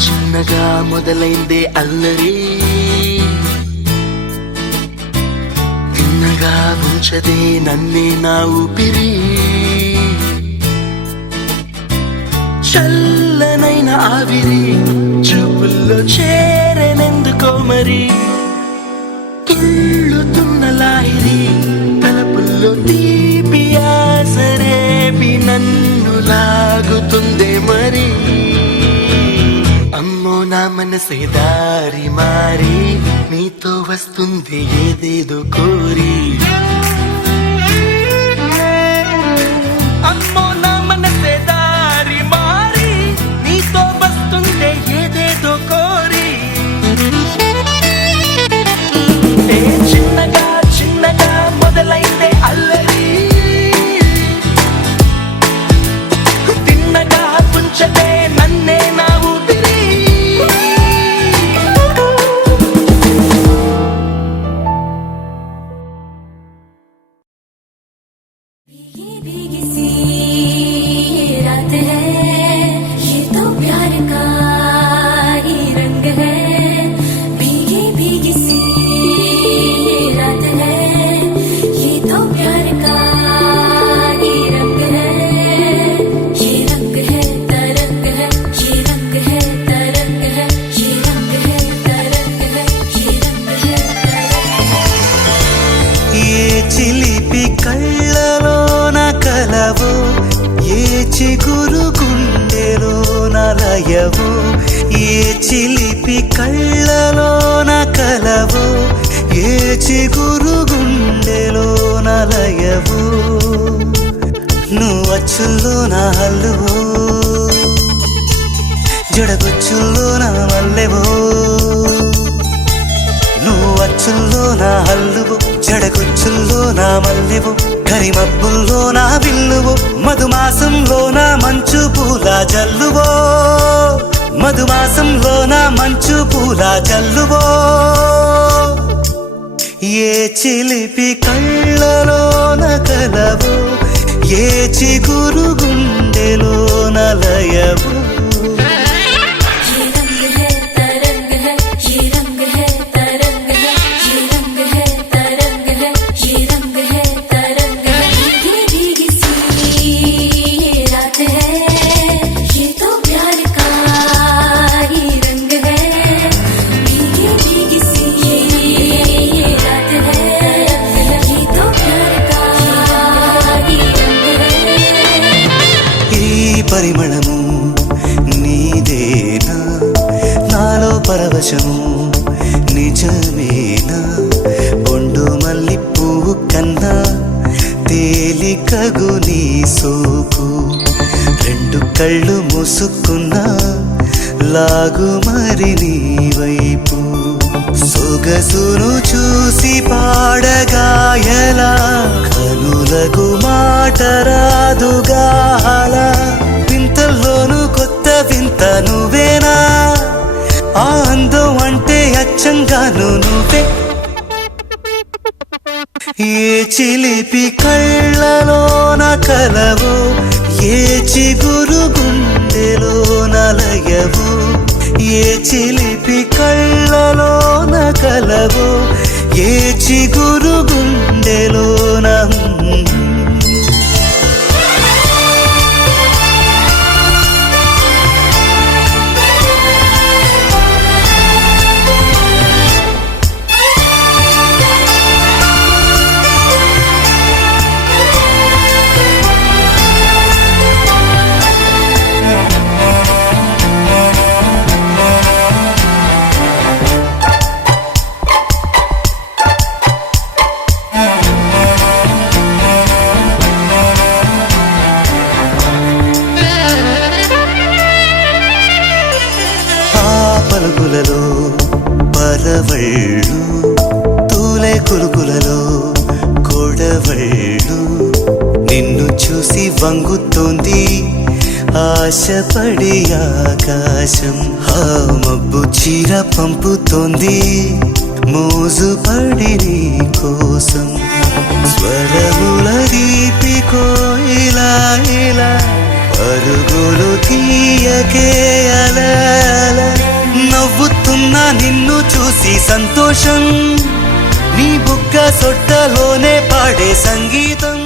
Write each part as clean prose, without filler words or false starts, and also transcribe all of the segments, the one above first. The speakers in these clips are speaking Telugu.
చిన్నగా మొదలైందే అల్లరి, తిన్నగా ఉంచదే నన్నే నా ఊపిరి. చల్లనైన ఆవిరి చూపుల్లో చేరనెందుకో మరి, తుళ్ళుతున్న లాహిరి తలపుల్లో తీపి ఆసరేపి నన్ను లాగుతుందే మరి. అమ్మో నా మనసే దారి మారి నీతో వస్తుంది ఏదేదో కోరి. అమ్మో నా మనసే దారి మారి నీతో వస్తుంది ఏదేదో కోరి. చిన్నగా చిన్నగా మొదలైందే అల్లరి, తిన్నగా పుంచదే నన్నే నా ఊపిరి. చిలిపి కళ్ళలోన కలవు, ఏ చిగురు గుండెలోన లయవు. ఏ చిలిపి కళ్ళలోన కలవు, ఏ చిగురు గుండెలోన లయవు. నువ్వు అచ్చుల్లోన హల్లువో, జడగొచ్చుల్లోన మల్లెవో. నువ్వు అచ్చుల్లో నా హల్లువు, జడగుచ్చుల్లో నా మల్లెవు. కరిమబ్బుల్లో నా విల్లువు, మధుమాసంలో నా మంచు పూల జల్లువో. మధుమాసంలో నా మంచు పూల జల్లువో. ఏ చిలిపి కళ్ళలోన కలవు, ఏ చిగురు గుండెలోన లయవు. పరిమళము నీదేనా, నాలో పరవశము నిజమేనా. బొండు మల్లి పువ్వు కన్నా తేలికగు నీ సోకు. రెండు కళ్ళు మూసుకున్నా లాగు మరి నీ వైపు. సొగసును చూసి పాడగాయలా, కనులకు మాట రాదుగాల. వింతల్లోనూ కొత్త వింత నువ్వేనా, ఆ అందం అంటే అచ్చంగాను నువ్వే. ఏ చిలిపి కళ్ళలోన కలవు, ఏ చిగురు గుండెలోన లయవు. ఏ చిలిపి కళ్ళలోన కలవు, ఏ చిగురు గుండెలోన. పలుకులలో పరవళ్ళు, తూలే కులుకులలో కొడవళ్ళు. నిన్ను చూసి వంగుతోంది ఆశపడి ఆకాశం. ఆ మబ్బు చీర పంపుతోంది మోజుపడి నీ కోసం. స్వరముల దీపి కోయిలా ఇలా పరుగులు తీయకే అల నవ్వుతున్నా నిన్ను చూసి సంతోషం నీ బుగ్గ సొట్టలోనే పాడే సంగీతం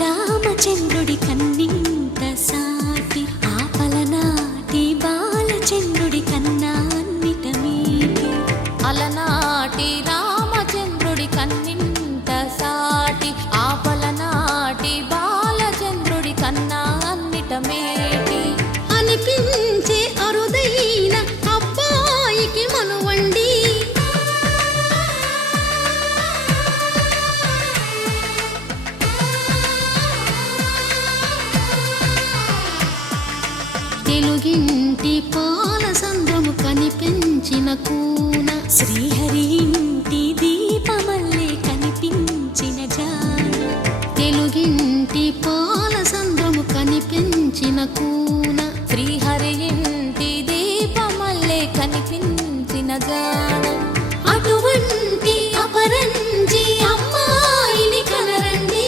రామచంద్రుడి కన్నింత సాటి ఆపలనాటి బాలచంద్రుడి కన్నా అన్నిట మీటి అలనాటి రామచంద్రుడి కన్నింత సాటి ఆపలనాటి బాలచంద్రుడి కన్నా అన్నిట మేటి అనిపించే అరుదైన అబ్బాయికి మనువండి తెలుగింటి పాల సంద్రము కనిపించిన కూన శ్రీహరి ఇంటి దీపమల్లే కనిపించిన జాన తెలుగింటి పాల సంద్రము కనిపించిన కూన శ్రీహరి ఇంటి దీపమల్లే కనిపించిన జాన అటువంటి అపరంజి అమ్మాయిని కనరండి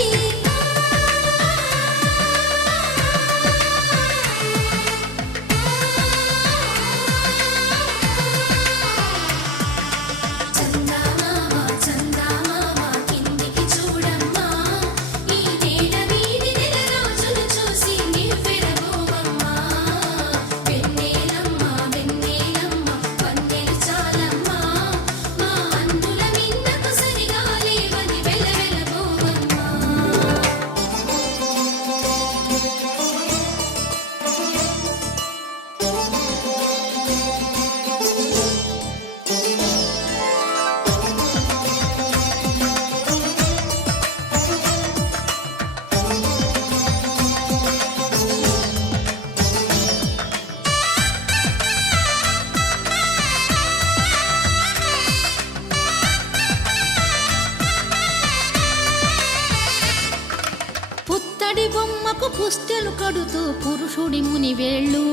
పుత్తడి బొమ్మకు పుస్తెలు కడుతూ పురుషుడి ముని వేళ్ళు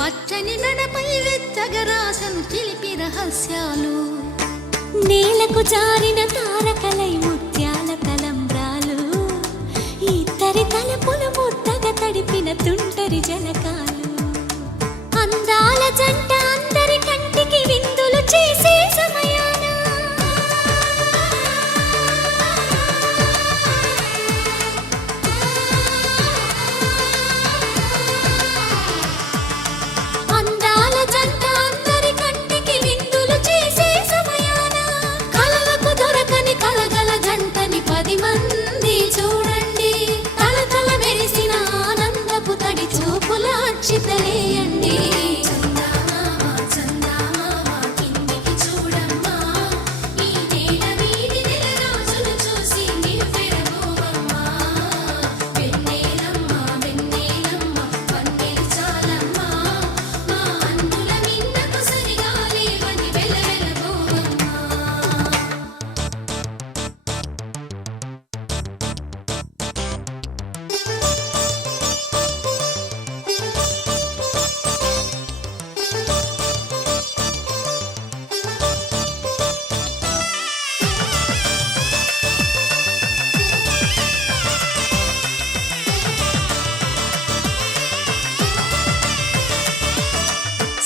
పచ్చని నడపై వెచ్చగరాసను చిలిపి రహస్యాలు నేలకు జారిన తారకలై ముత్యాల తలంబ్రాలు ఇద్దరి తలపులు ముద్దగా తడిపిన తుంటరి జలకాలు అందాల జంట అందరి కంటికి విందులు చేసే సమయాన అందాల జంట అందరి కంటికి విందులు చేసే సమయాన కలలకు దొరకని కలగల జంటని 10 మంది చూడండి తలతల మెరిసిన ఆనందపు తడి చూపుల అచ్చితలేయండి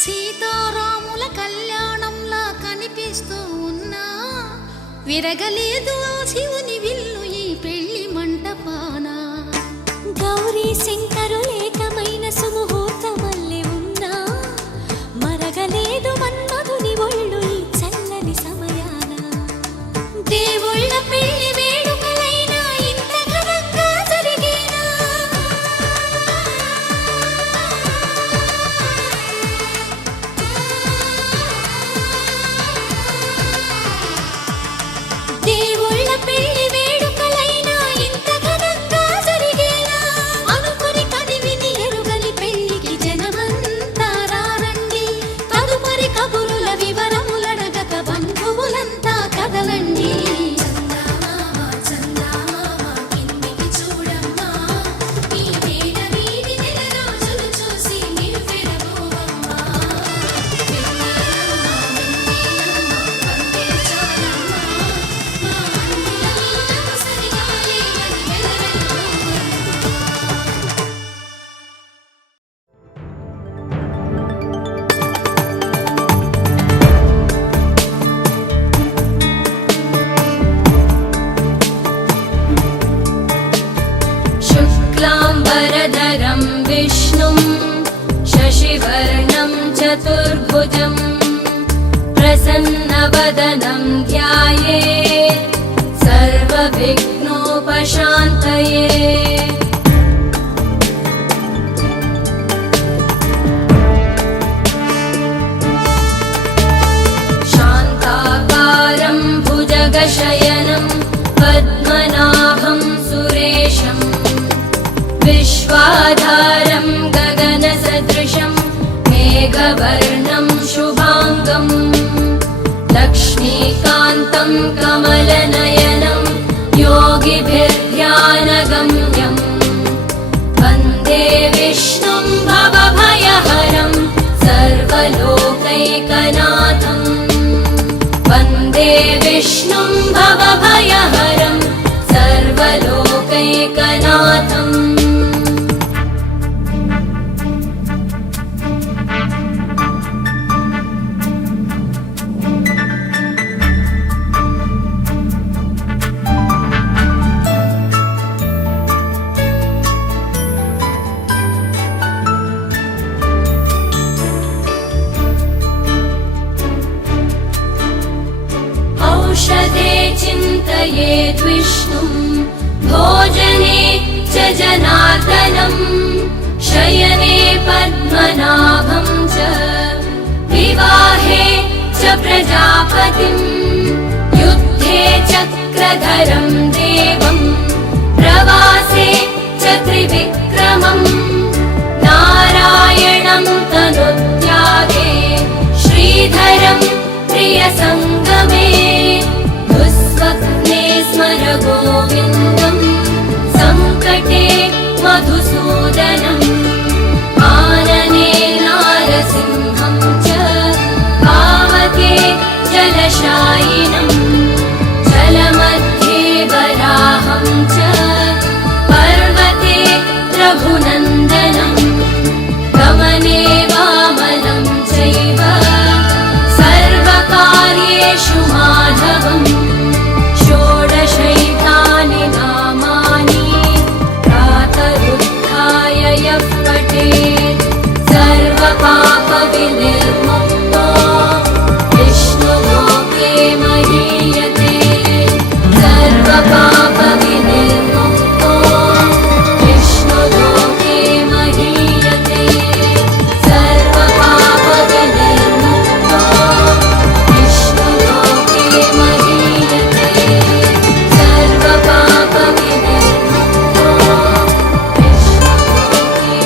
సీతారాముల కళ్యాణంలా కనిపిస్తూ ఉన్నా విరగలేదు ఆ శివుని విల్లు ఈ పెళ్లి మంటపాన గౌరీ శంకరులేకమైన సుముహూర్తమల్లె ఉన్నా మరగలేదు మన్మధుని ఒళ్ళు ఈ చల్లని సమయాన దేవుళ్ళ పెళ్లి వేడుకలైనా ఇంత ఘనంగా జరిగేనా దేవుళ్ళ పెళ్లి चतुर्भुजम् प्रसन्नवदनं ध्यायेत् सर्वविघ्नोपशान्तये। शान्ताकारं भुजगशयनं पद्मनाभं सुरेशम् विश्वाधारं गगनसदृशं मेघवर्णं शुभाङ्गम् लक्ष्मीकान्तं कमलनयनं योगिभिर्ध्यानगम्यम् वन्दे विष्णुं भवभयहरं सर्वलोकैकनाथम् वन्दे विष्णुं भवभयहरं सर्वलोकैकनाथम्। औषधे चिन्तयेद् विष्णुं भोजने च जनार्दनं शयने पद्मनाभं च विवाहे च प्रजापतिं युद्धे चक्रधरं देवं प्रवासे च त्रिविक्रमम् नारायणं तनुत्यागे श्रीधरं प्रियसङ्गमे दुःस्वप्ने स्मर गोविन्दं सङ्कटे मधुसूदनम् आनने नारसिंहं च पावके जलशायिनम् जलमध्ये वराहं च पर्वते रघुनन्दनम् गमने वामनं चैव सर्वकार्येषु माधवम् षोडशैतानि नामानि प्रातरुत्थाय यः पठेत् सर्वपापविनिर्मुक्तो विष्णुलोके महीयते सर्वपापविनिर्मुक्तो विष्णुलोके महीयते सर्वपापविनिर्मुक्तो विष्णुलोके महीयते सर्वपापविनिर्मुक्तो विष्णुलोके